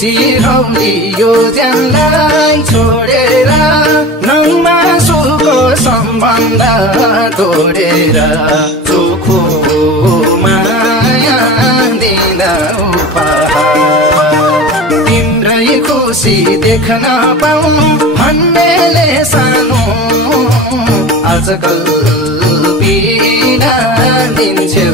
सिरौली यो ज्यानलाई छोडेर नौमासुको सम्बन्ध तोडेर चोखो माया दिँदा उपहार तिम्रै खुसी देख्न पाउँ भन्नेले सानो आजकल बिना दिन्छु